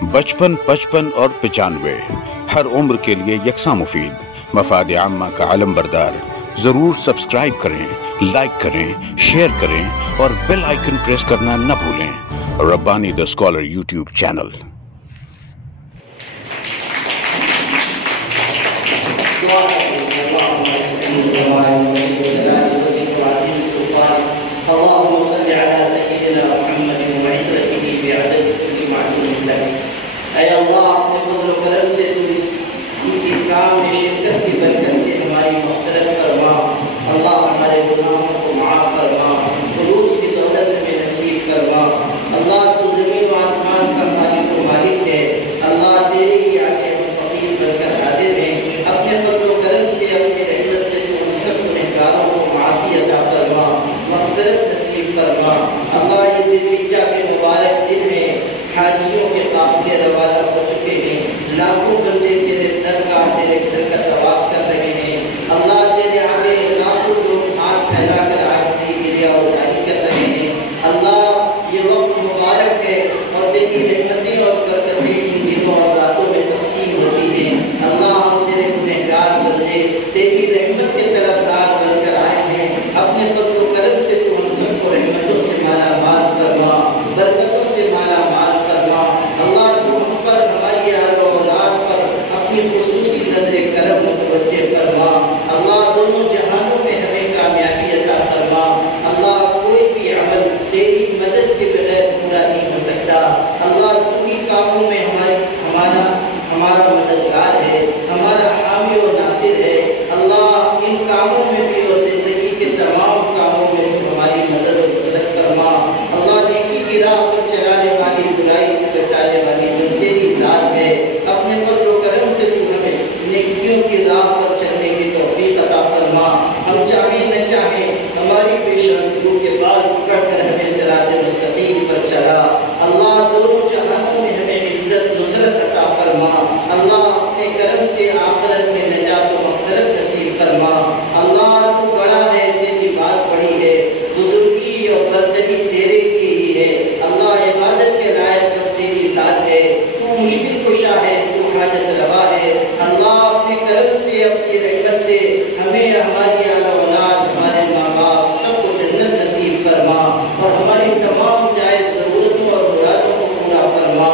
55 55 اور 95 ہر عمر کے لیے یکساں مفید، مفاد عامہ کا علم بردار۔ ضرور سبسکرائب کریں، لائک کریں، شیئر کریں اور بیل آئیکن پریس کرنا نہ بھولیں۔ Rabbani the scholar YouTube channel. اللهم صل على سيدنا محمد وعترته بعدد كل معلوم لك۔ اے اللہ اپنے فضل و کرم سے تو اس کام میں شرکت کی برکت سے ہماری مغفرت فرما۔ اللہ ہمارے گناہوں کو معاف فرما، خلوص کی دولت میں نصیب فرما۔ اللہ تو زمین و آسمان کا خالق و مالک ہے، اللہ تیرے ہی آگے ہم فقیر بن کر حاضر ہیں۔ اپنے فضل و کرم سے، اپنے رحمت سے تو ہم سب گنہگاروں کو معافی عطا فرما، مغفرت نصیب فرما۔ اللہ یہ ذوالحجہ کے مبارک دن میں حاجیوں کے قافلے روانہ ہو چکے ہیں، لاکھوں بندے تیرے درگاہ تیرے گھر کا طواف کر رہے ہیں۔ اللہ تیرے آگے لاکھوں لوگ ہاتھ پھیلا کر عاجزی گریہ اٹھائی کر رہے ہیں۔ اللہ یہ وقت مبارک ہے اور تیری رحمتیں اور برکتیں ان دنوں اور راتوں میں تقسیم ہوتی ہیں۔ اللہ ہم تیرے گنہگار بندے تیری رحمت کے طلبگار بن کر آئے ہیں۔ اپنے فضل و کرم سے تو ہم سب کو رحمتوں سے مالا مال فرما، برکتوں سے مالا مال فرما۔ اللہ تو ہم پر، ہماری اہل و اولاد پر اپنی خصوصی نظر کرم متوجہ فرما۔ اللہ دونوں جہانوں میں ہمیں کامیابی عطا فرما۔ اللہ کوئی بھی عمل تیری مدد کے بغیر پورا نہیں ہو سکتا۔ اللہ تو ہی کاموں میں ہمارا مددگار ہے، ہمارا حامی و ناصر ہے۔ اللہ ان کاموں میں بھی اور زندگی کے تمام کاموں میں ہماری مدد و نصرت فرما۔ اللہ نیکی کی راہ پر چلانے والی، برائی سے بچانے والی بس تیری ذات ہے۔ اپنے فضل و کرم سے تو ہمیں نیکیوں کی راہ پر چلنے کی توفیق عطا فرما۔ ہم چاہیں نہ چاہیں ہماری پیشرفتی کے بال پکڑ کر ہمیں صراط مستقیم پر چلا۔ اللہ دونوں جہانوں میں ہمیں عزت نصرت عطا فرما۔ اللہ اپنے کرم سے آخرت میں نجات و مغفرت نصیب فرما۔ اللہ تو بڑا ہے، تیری بات بڑی ہے، بزرگی اور برتری تیرے کی ہی ہے۔ اللہ عبادت کے لائق بس تیری ذات ہے، تو مشکل کشا ہے، تو حاجت روا ہے۔ اللہ اپنے کرم سے، اپنی رحمت سے ہمیں، ہماری اہل و اولاد، ہمارے ماں باپ سب کو جنت نصیب فرما اور ہماری تمام جائز ضرورتوں اور مرادوں کو پورا فرما۔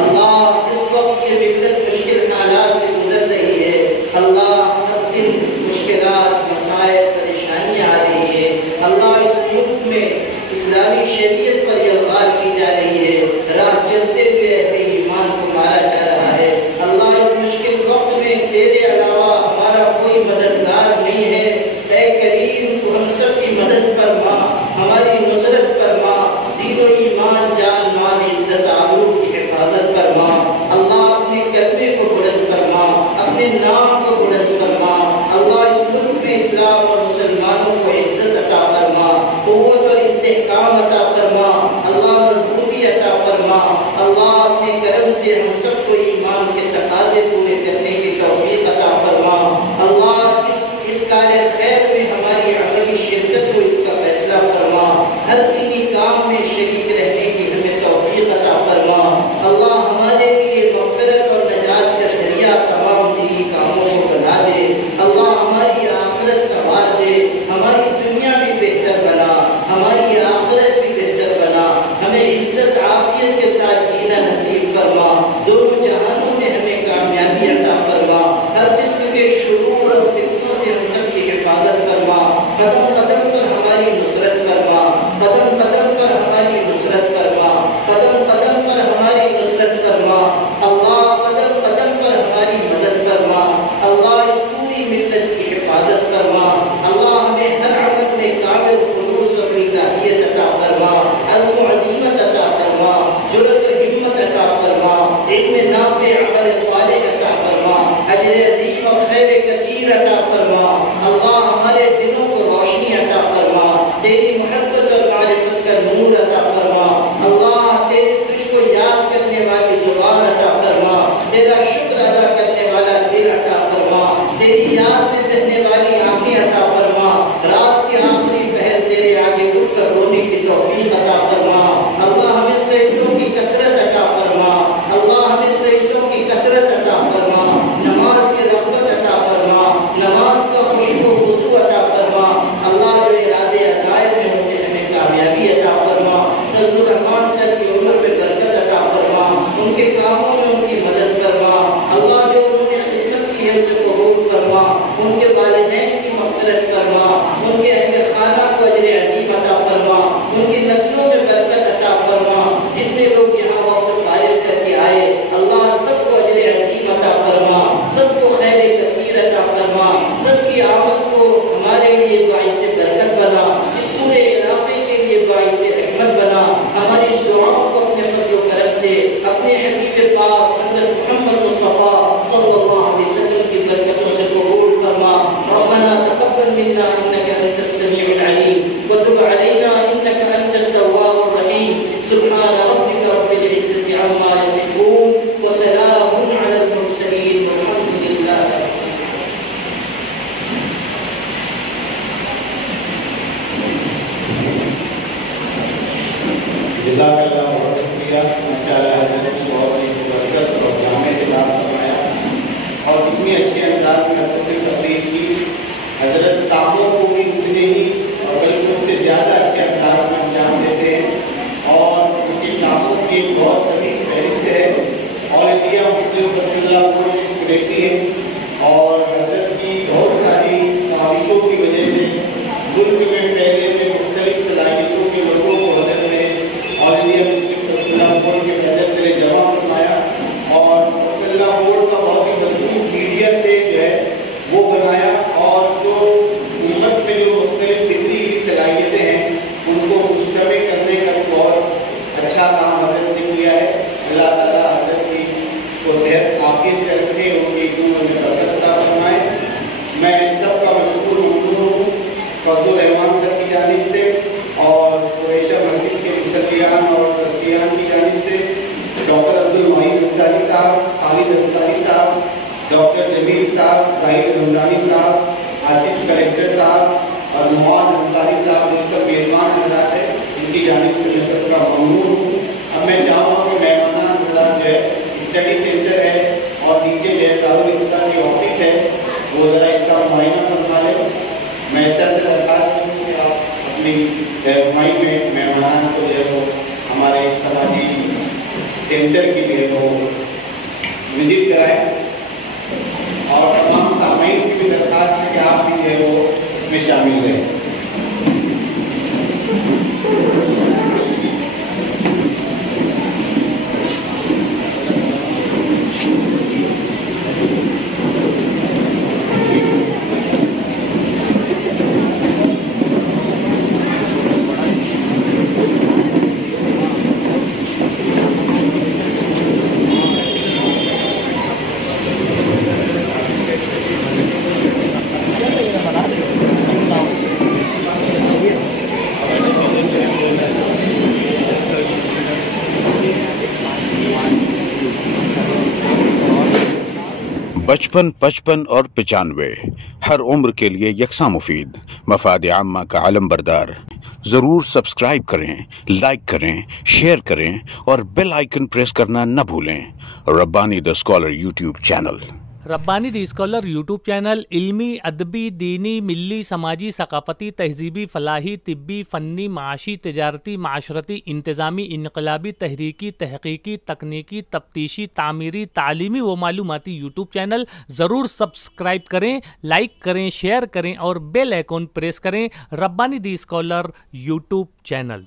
اللہ اس وقت یہ ملت مشکل حالات سے گزر رہی ہے، اللہ ہر دن مشکلات، مسائل، پریشانیاں آ رہی ہیں۔ اللہ اس ملک میں اسلامی شریعت پر یلغار کی جا رہی ہے، راہ چلتے ہوئے اہل ایمان کو مارا جا رہا ہے۔ اللہ اس مشکل وقت میں تیرے علاوہ ہمارا کوئی مددگار نہیں ہے۔ اے کریم تو ہم سب کی مدد فرما، ہماری نصرت فرما، دین و ایمان، جان مال، عزت آبرو کی حفاظت فرما۔ اللہ اپنے کلمے کو بلند فرما، اپنے نام کو بلند فرما۔ اللہ اس ملک میں اسلام اور مسلمانوں کو عزت عطا فرما، قوت اور استحکام عطا فرما۔ اللہ مضبوطی عطا فرما۔ اللہ اپنے کرم سے ہم سب کو ایمان کے تقاضے پورے کرنے کی توفیق عطا فرما۔ اللہ اس کار خیر میں ہماری عملی شرکت کو اس کا فیصلہ فرما۔ ہر دینی کام میں شریک رہنے کی ہمیں توفیق عطا فرما۔ اللہ ہمارے لیے مغفرت اور نجات کا ذریعہ تمام دینی کاموں کو بنا دے۔ اللہ ہماری آخرت سنوار دے، ہماری دنیا بھی بہتر بنا، ہماری آخرت بھی بہتر بنا۔ ہمیں عزت عافیت کے ساتھ جینا نصیب فرما، دونوں جہانوں میں ہمیں کامیابی عطا فرما۔ حضرت نے بہت ہی زبردست اور جامع خطاب فرمایا اور اتنی اچھے انداز میں حضرت نے تقریر کی. حضرت کاموں کو بھی اتنے ہی اور بلکہ اس سے زیادہ اچھے انداز میں انجام دیتے ہیں اور ان کے کاموں کی ایک بہت بڑی فہرست ہے. آل انڈیا مسلم رسول اللہ کو دیکھتی ہے اور حضرت کی بہت ساری کاوشوں کی وجہ سے ملک میں پہلے سے مختلف صلاحیتوں کے لوگوں کو حضرت نے آل انڈیا مسلم رسول اللہ بورڈ کے حضرت سے جمع فرمایا اور رسول اللہ بورڈ کا بہت ہی مضبوط میڈیا سے جو ہے وہ بنایا اور جو امت میں جو مختلف فطری صلاحیتیں ہیں ان کو مجتمع کرنے کا بہت اچھا کام حضرت نے کیا ہے. اللہ تعالیٰ حضرت کی کو صحت عافیت سے رکھے, ان کی عمر میں برکت عطا فرمائے. میں سب کا مشکور ممنون ہوں فضل الرحمان سر کی جانب سے اور قریشہ مسجد کے مصلیان اور ٹرسٹیان کی جانب سے, ڈاکٹر عبدالمعین انصاری صاحب, خالد انصاری صاحب, ڈاکٹر جمیل صاحب, ظاہر رمضانی صاحب, آصف کلیکٹر صاحب اور نواز انصاری صاحب جن سب میزبان حضرات ہیں ان کی جانب سے میں سب کا ممنون ہوں. اب میں چاہوں گا کہ مہمانان حضرات جو ہے اسٹڈی سینٹر ہے اور نیچے جو ہے دارالفتہ کی آفس ہے وہ ذرا اس کا معائنہ فرما لیں. میں سر سے درخواست کروں کہ آپ اپنی رہنمائی میں مہمانان کو جو ہے وہ ہمارے سماجی سینٹر کی جو ہے وہ وزٹ کرائیں اور تمام سامعین کی بھی درخواست ہے کہ آپ بھی جو ہے وہ اس میں شامل رہیں. بچپن 55 اور 95 ہر عمر کے لیے یکساں مفید مفاد عامہ کا علم بردار. ضرور سبسکرائب کریں, لائک کریں, شیئر کریں اور بیل آئیکن پریس کرنا نہ بھولیں. Rabbani the scholar YouTube channel. Rabbani the scholar YouTube channel علمی, ادبی, دینی, ملی, سماجی, ثقافتی, تہذیبی, فلاحی, طبی, فنی, معاشی, تجارتی, معاشرتی, انتظامی, انقلابی, تحریکی, تحقیقی, تکنیکی, تفتیشی, تعمیری, تعلیمی و معلوماتی یوٹیوب چینل. ضرور سبسکرائب کریں, لائک کریں, شیئر کریں اور بیل آئیکن پریس کریں. ربانی دی اسکالر یوٹیوب چینل.